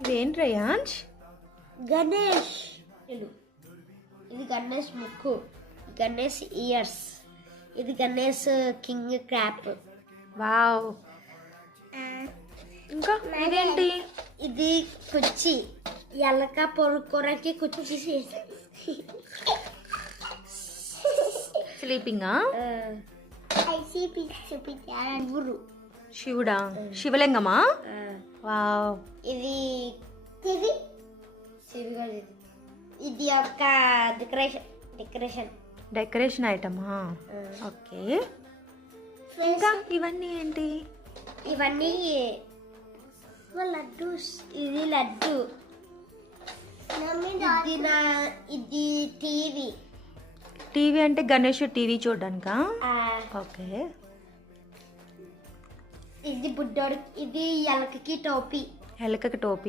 ఇదేంటి రేయాంష్? గణేష్. ఇది గణేష్ ముక్కు, గణేష్ ఇయర్స్, ఇది గణేష్ కింగ్ క్రాప్. వావ్. ఇంకా ఇదేంటి? ఇది కుర్చీ, ఎలక పొరుకోరకి కుర్చీ. స్లీపింగా? గురు శివుడా? శివలింగమా? వావ్. ఇది ఇది ఒక డెకరేషన్ ఐటమా? ఓకే. ఇంకా ఇవన్నీ ఏంటి? ఇవన్నీ లడ్డు. ఇది లడ్డు. ఇది టీవీ. టీవీ అంటే గణేష్ టీవీ చూడడానికా? ఓకే. ఇది బుడ్డోడు. ఇది ఎలకకి టోపీ. ఎలకకి టోపీ.